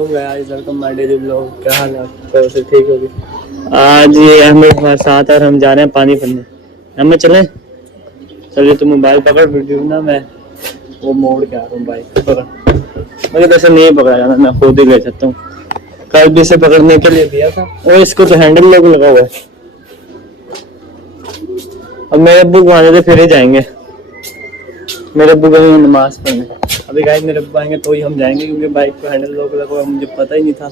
वालेकुम guys, welcome my daily blog. क्या हाल है आपका? से ठीक होगी। आज ये अहमद हमारे साथ और हम जा रहे हैं पानी भरने। अहमद चलें? चलिए तुम मोबाइल पकड़, वीडियो ना मैं वो मोड़ के आ रहा हूँ। बाइक पकड़, मुझे वैसे नहीं पकड़ा जाना, मैं खुद ही ले सकता हूँ। कल भी इसे पकड़ने के लिए दिया था और इसको तो हैंडल लोग लगा हुआ है। अब मेरे अब्बू को आने से फिर ही जाएंगे। मेरे अब्बू गए नमाज पढ़ने। अभी गाइस मेरे अब्बू आएंगे तो ही हम जाएंगे, क्योंकि बाइक को हैंडल लॉक लगा हुआ, मुझे पता ही नहीं था।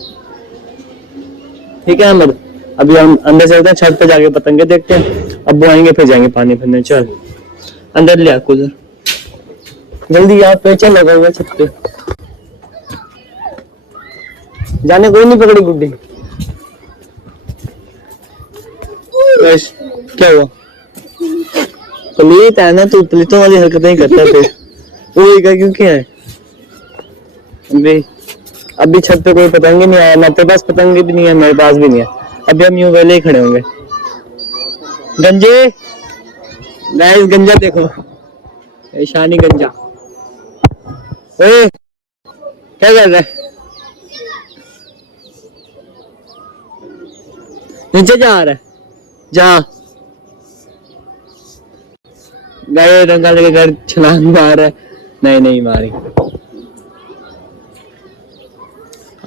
ठीक है अहमद, अभी हम अंदर चलते हैं, छत पे जाके पतंगे देखते हैं। अब्बू आएंगे फिर जाएंगे पानी भरने। चल अंदर ले आ कुछ जल्दी, आप पेचा लगा हुआ छत पे। जाने कोई नहीं पकड़ी गुड्डी। क्या हुआ? प्लीज है ना, तू प्लीतों वाली हरकतें ही करता है। वो क्यों क्या है? अभी छत पे कोई पतंग नहीं आया, मेरे पास पतंग भी नहीं है, मेरे पास भी नहीं है। अभी हम यूं वेले ही खड़े होंगे। गंजे गाइस, गंजा देखो, शानी गंजा। ओए क्या कर रहा है? नीचे जा रहा है, जा गए रंगा लेके घर छलांग मार रहा है। नहीं मारी।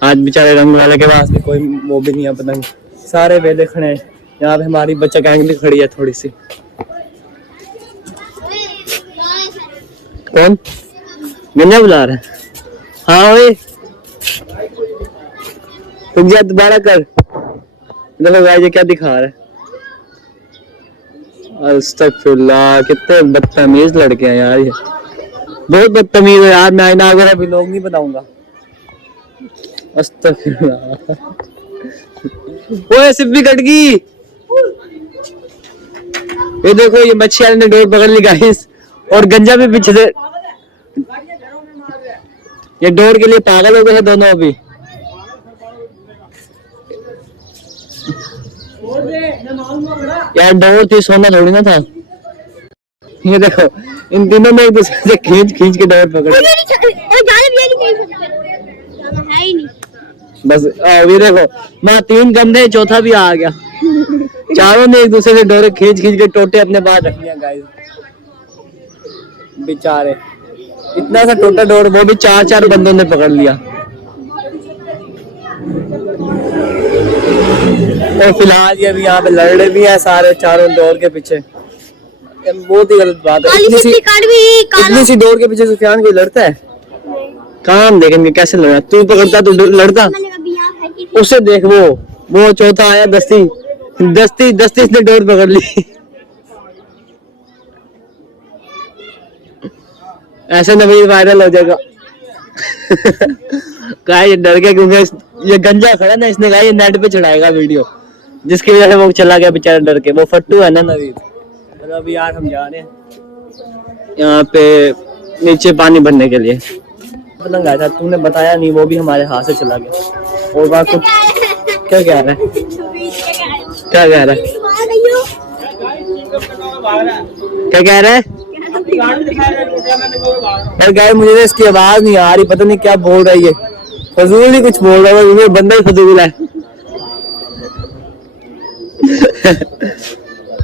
आज बेचारे रंग वाले के पास भी कोई वो भी नहीं है पतंग, सारे वेले खड़े हैं। यहाँ पे हमारी बच्चा गैंग भी खड़ी है थोड़ी सी। कौन? गन्ना बुला रहा है? हाँ ओए, रुक जा, दोबारा कर। देखो गाइस ये क्या दिखा रहा है। अस्तगफिरुल्लाह, कितने बदतमीज लड़के हैं यार, ये बहुत बदतमीज है यार। मैं ना अगर अभी लोग नहीं बताऊंगा। अस्तगफिरुल्लाह, ओए सिब्बी कट गई। ये देखो, ये मच्छी वाले ने डोर पकड़ ली गाइस, और गंजा भी पीछे से। ये डोर के लिए पागल हो गए हैं दोनों अभी। यार डोर थी, सोना थोड़ी ना था। ये देखो, इन तीनों ने एक दूसरे से खींच के डोर पकड़ ली। बस ये देखो ना, 3 गंदे, चौथा भी आ गया। चारों ने एक दूसरे से डोरे खींच के टोटे अपने पास रख लिया गाइस। बेचारे, इतना सा टोटा डोर वो भी 4 बंदों ने पकड़ लिया। और फिलहाल ये भी यहाँ पे लड़ रहे भी है सारे, चारों डोर के पीछे। बहुत ही गलत बात है। इतनी सी डोर के पीछे सुफियान कोई लड़ता है? काम देखेंगे कैसे लड़ा। तू पकड़ता, तू लड़ता। उसे देख, वो चौथा आया, दस्ती इसने डोर पकड़ ली। ऐसे ना भाई वायरल हो जाएगा। कहा ये डर गया, क्योंकि ये गंजा खड़ा ना, इसने कहा ये नेट पे चढ़ाएगा वीडियो, जिसकी वजह से वो चला गया बेचारा डर के। वो फट्टू है ना नवीद। तो अभी यार हम जा रहे हैं यहाँ पे नीचे पानी भरने के लिए। पतंग आया था, तूने बताया नहीं, वो भी हमारे हाथ से चला गया। और वहाँ कुछ क्या कह रहा है? क्या कह रहा है? क्या कह रहा है? यार गाइस, मुझे इसकी आवाज नहीं आ रही, पता नहीं क्या बोल रहा है ये। फजूल ही कुछ बोल रहा है, ये बंदा ही फजूल है।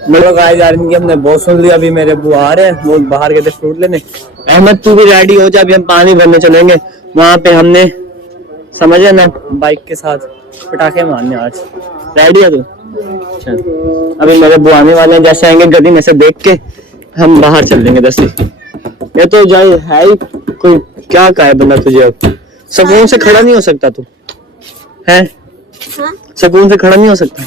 मेरे गाइस यार, इनकी हमने बहुत सुन लिया। अभी मेरे अब्बू आ रहे हैं, वो बाहर गए थे फ्रूट लेने। अहमद तू भी रेडी हो जा, अभी हम पानी भरने चलेंगे। वहां पे हमने समझे ना, बाइक के साथ पटाखे मारने आज। रेडी है तू? चल, अभी मेरे अब्बू आने वाले हैं, जैसे आएंगे गली में से देख के हम बाहर चल देंगे। दस्ती ये तो जाए है ही कोई, क्या कहे बंदा तुझे। अब सुकून से खड़ा नहीं हो सकता तू है? सुकून से खड़ा नहीं हो सकता।